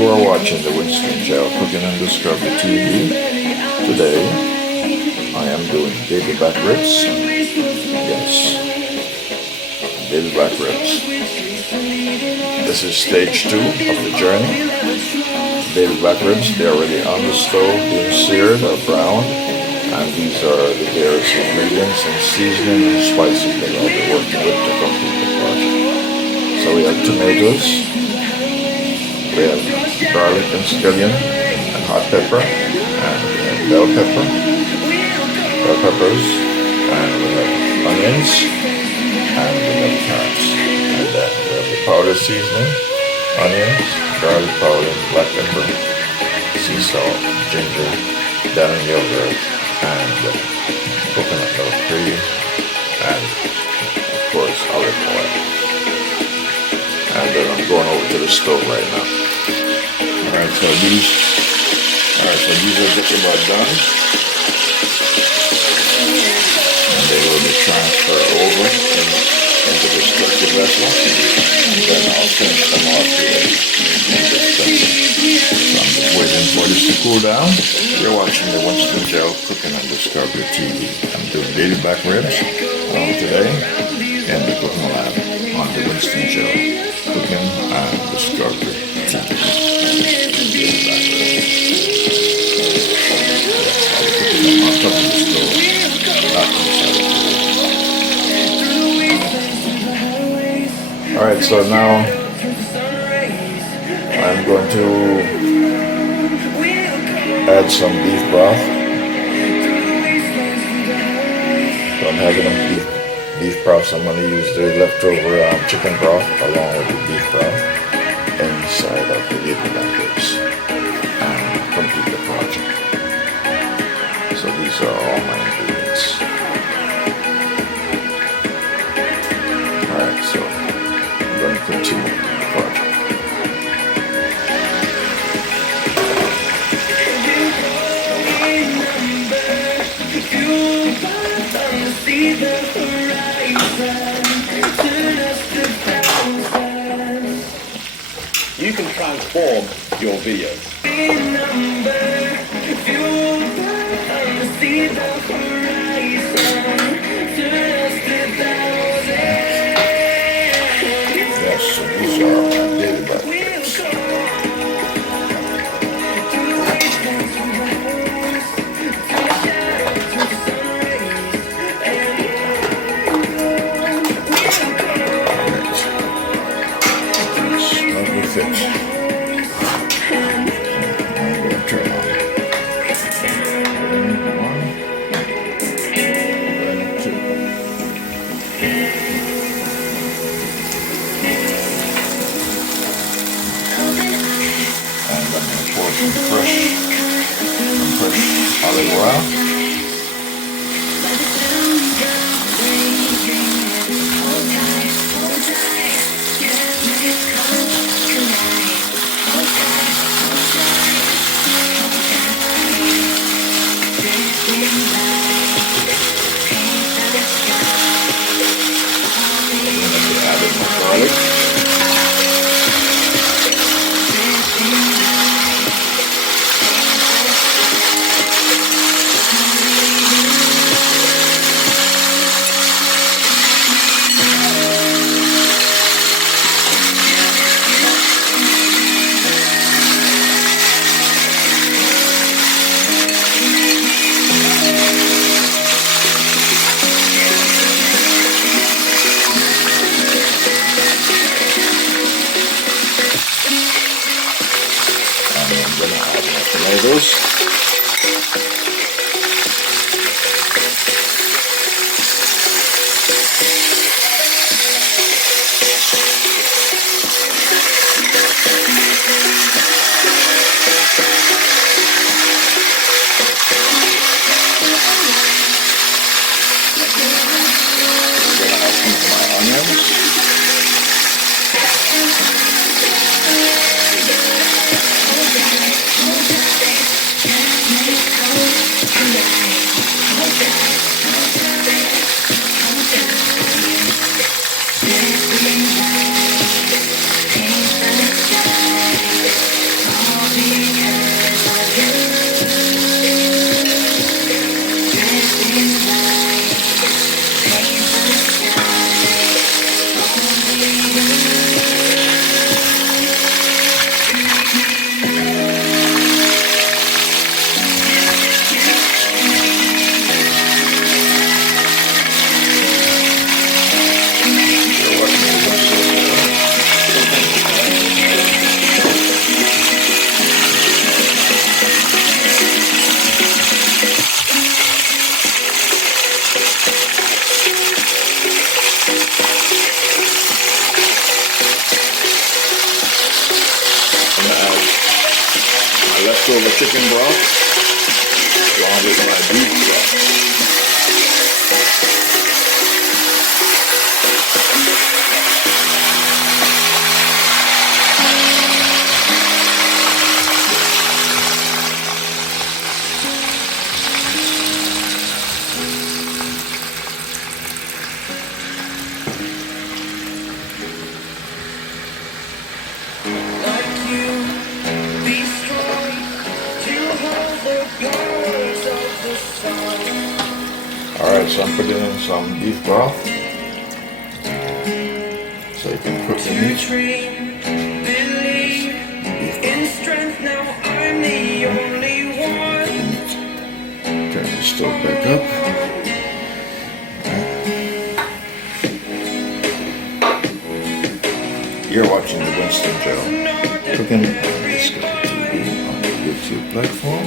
You are watching the Winston Gel Cooking and Discovery TV. Today, I am doing baby back ribs. Yes, baby back ribs. This is stage 2 of the journey. Baby back ribs, they're already on the stove, being seared or browned. And these are the various ingredients and seasoning and spices that I'll be working with to complete the project. So we have tomatoes, we have garlic and scallion and hot pepper, and we have bell peppers, and we have onions, and we have carrots. And then we have the powder seasoning, onions, garlic powder, black pepper, sea salt, ginger, Dannon yogurt, and coconut milk cream, and of course olive oil. And then I'm going over to the stove right now. Alright, so these are just about done. And they will be transferred over into this turkey vessel. And then I'll finish them off here in this vessel. So I'm just waiting for this to cool down. You're watching the Winston Gel Cooking and Discovery TV. I'm doing baby back ribs today in the cooking lab on the Winston Gel Cooking and Discovery TV. Baby back ribs. I'll be cooking them on top of the stove, not inside the stove. Alright, so now I'm going to add some beef broth. So I'm having beef broth, so I'm going to use the leftover chicken broth along with the beef broth inside of the baby back ribs and complete the project. So these are all my ingredients. Alright, so I'm going to continue the project. You can transform your videos. Yes, so these are my baby back ribs. Fit. I'm going to turn on. One, two. And I'm going to pour some fresh olive oil. Garlic. Tomatoes. My onions. broth along with my beef broth. Alright, so I'm putting in some beef broth so you can cook the meat. Turn the stove back up. You're watching the Winston Show, cooking on Discovery TV on the YouTube platform.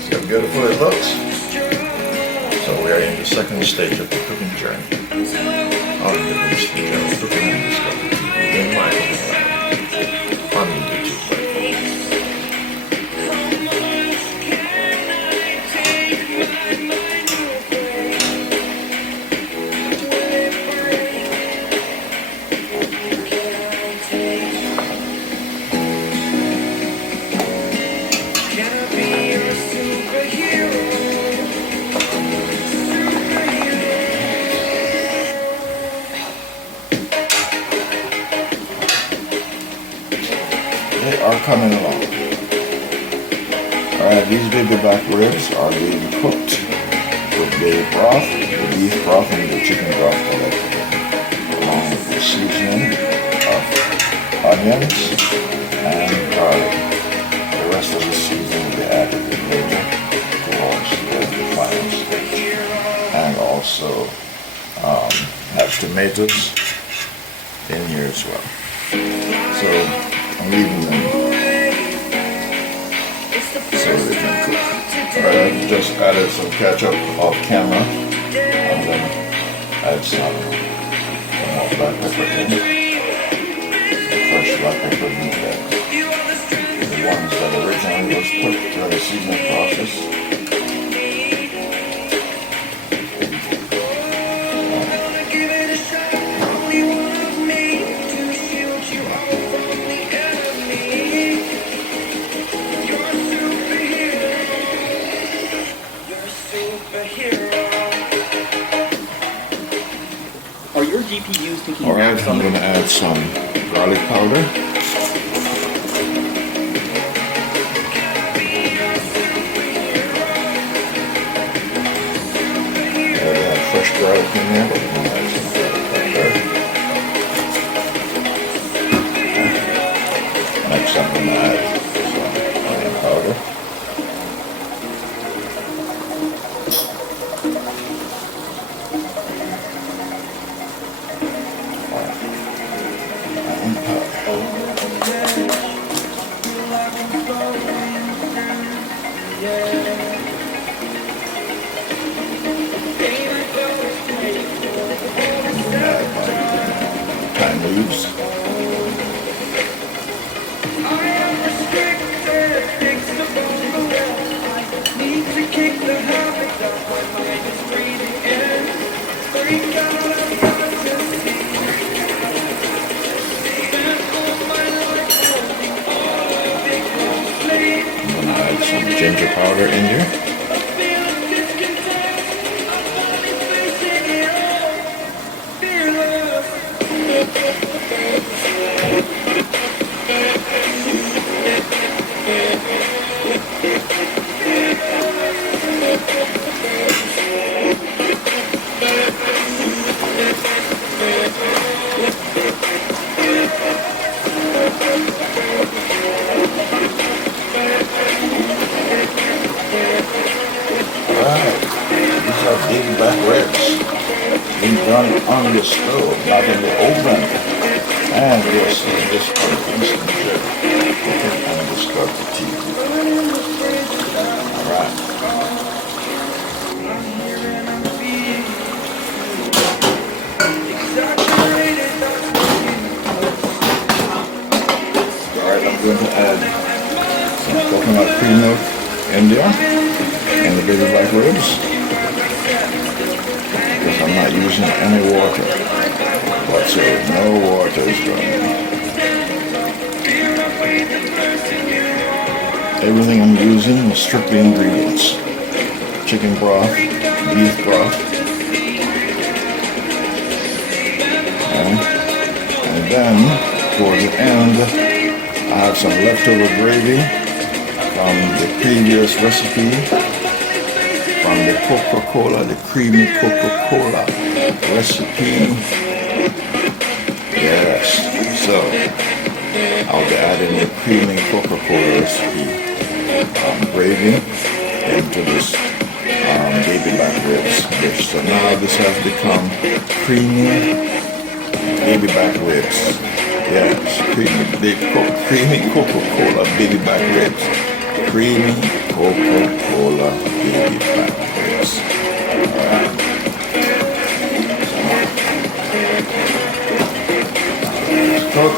See how beautiful it looks? So we are in the second stage of the cooking journey on the Winston Show, cooking on Discovery TV in my cooking lab on the YouTube platform. They are coming along. Alright, these baby back ribs are being cooked with the broth, the beef broth and the chicken broth collectively, along with the seasoning of onions and garlic. The rest of the seasoning will be added later towards the final stage. And also have tomatoes in here as well. So I'm leaving them so they can cook. Alright, I've just added some ketchup off camera and then add some more black pepper in. Some fresh black pepper in there. The ones that originally was put during the seasoning process. Are your GPUs thinking Alright, I'm going to add some garlic powder. I have fresh garlic in there, but I'm going to add some garlic powder. Next I'm going to add some onion powder. Thyme leaves. I'm gonna add some ginger powder in here. Alright, these are big black ribs being done on the stove, not in the oven. And you'll see this on Winston Show, cooking on Discovery TV. Alright. I'm going to add some coconut cream milk in there and the baby back ribs. Because I'm not using any water whatsoever. No water is going in. Everything I'm using is strictly ingredients. Chicken broth, beef broth. And then, towards the end, I have some leftover gravy from the previous recipe, from the CoCo CoLa, the creamy CoCo CoLa recipe. Yes, so I'll be adding the creamy CoCo CoLa recipe gravy into this baby back ribs dish. So now this has become creamy baby back ribs. Yes, creamy CoCo CoLa baby back ribs. Creamy CoCo CoLa baby back ribs. Alright. Cook.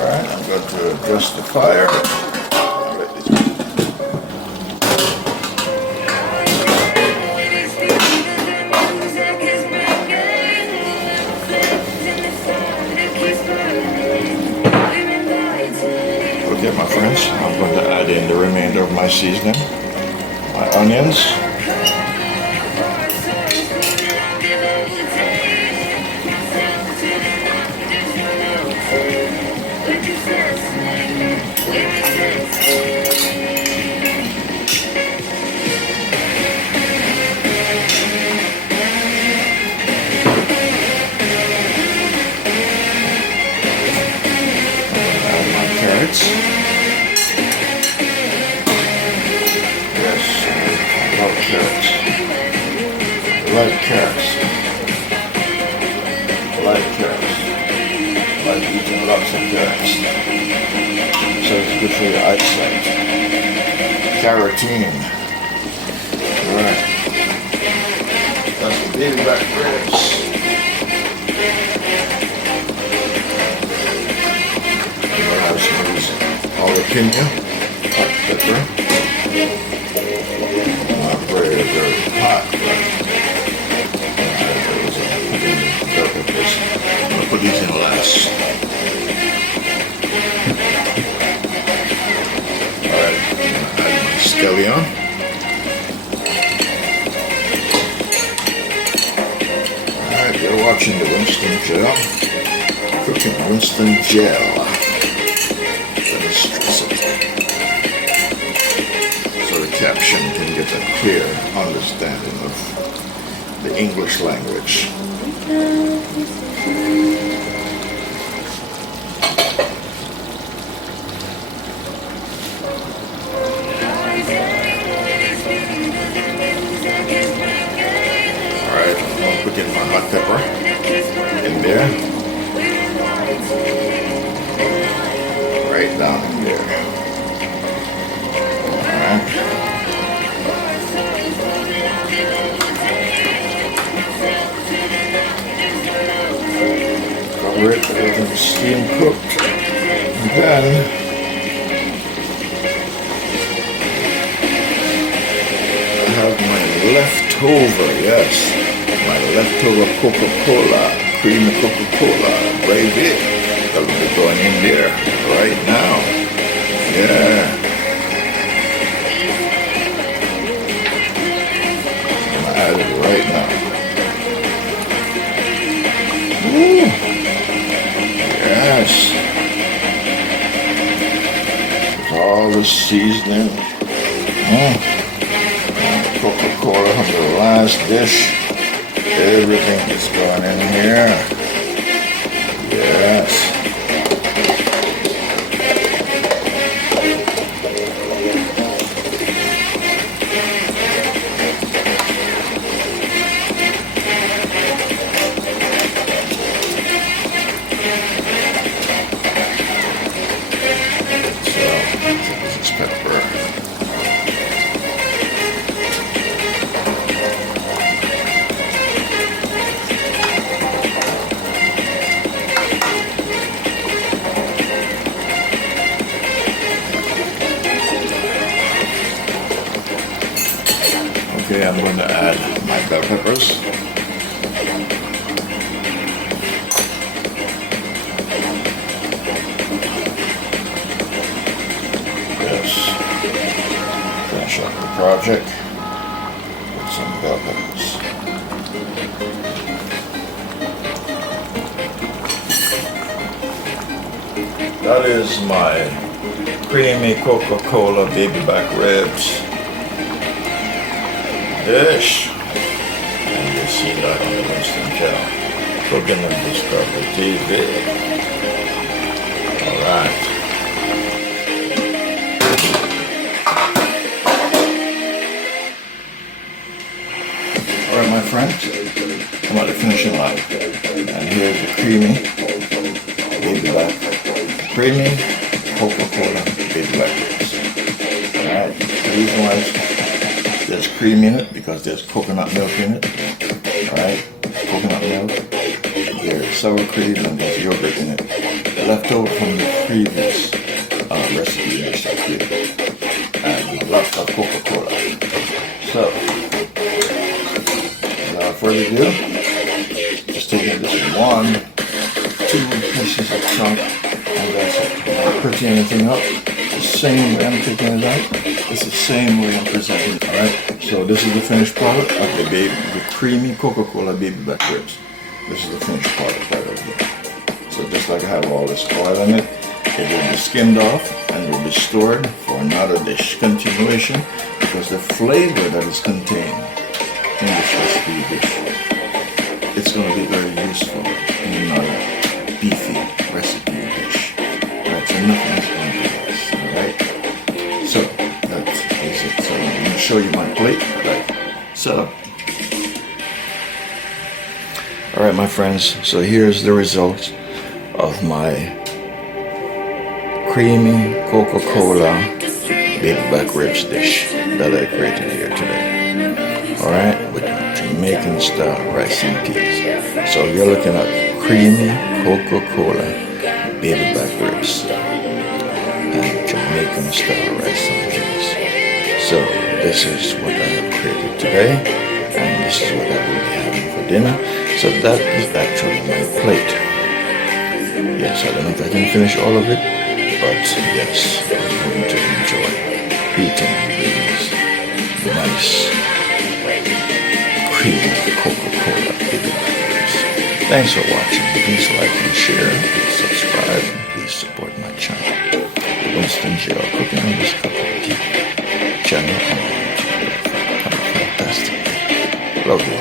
Alright, I'm going to adjust the fire. Okay, my friends, I'm going to add in the remainder of my seasoning, my onions, carrots. Yes, I love carrots. I like carrots. I like carrots. I like eating lots of carrots. So it's good for your eyesight. Carotene. Alright. That's the baby back ribs. Jalapeno, hot pepper. Not very, very hot, but bell peppers. I'm going to put these in last. Alright, add my scallion. Alright, you're watching the Winston gel. Cooking Winston gel. So the caption can get a clear understanding of the English language. Alright, I'll put in my hot pepper in there. Right down in there. Alright. Cover it, everything's steam cooked. And then I have my leftover, yes, my leftover CoCo CoLa, creamy CoCo CoLa gravy. That will be going in there right now. Yeah. I'm gonna add it right now. Woo. Yes. With all the seasoning. CoCo CoLa from the last dish. Everything is going in here. Yes. Okay, I'm going to add my bell peppers. Yes. Finish up the project with some bell peppers. That is my creamy CoCo CoLa baby back ribs dish. And you see that on the Winston channel. Cooking and Discovery TV. Alright. Alright, my friends. I'm at the finishing line. And here's the creamy baby back. Creamy CoCo CoLa baby back ribs. Alright. The reason why there's cream in it because there's coconut milk in it. Alright, coconut milk. There's sour cream and there's yogurt in it. Left over from the previous recipe dish I created. And lots of Coca-Cola. So, without further ado, just taking this 2 pieces of chunk and that's it. Not pretty anything up. The same way I'm taking it out. It's the same way I'm presenting it, alright? So this is the finished product of the creamy CoCo CoLa baby back ribs. This is the finished product right over there. So just like I have all this oil in it, it will be skimmed off and will be stored for another dish continuation because the flavor that is contained in this recipe dish, it's going to be very useful in another beefy recipe dish. Alright, so nothing is going to be lost, alright? So that's it. So I'm going to show you my plate that I set up. Alright, my friends, so here's the result of my creamy CoCo CoLa baby back ribs dish that I created here today. Alright, with Jamaican style rice and peas. So you're looking at creamy CoCo CoLa baby back ribs and Jamaican style rice and peas. So this is what I have created today, and this is what I will be having for dinner. So that is actually my plate. Yes, I don't know if I can finish all of it, but yes, I'm going to enjoy eating these nice creamy CoCo CoLa baby back ribs. Thanks for watching. Please like and share. Please subscribe. And please support my channel. Winston Cooking and Discovery TV channel on YouTube. Have a fantastic day. Love you.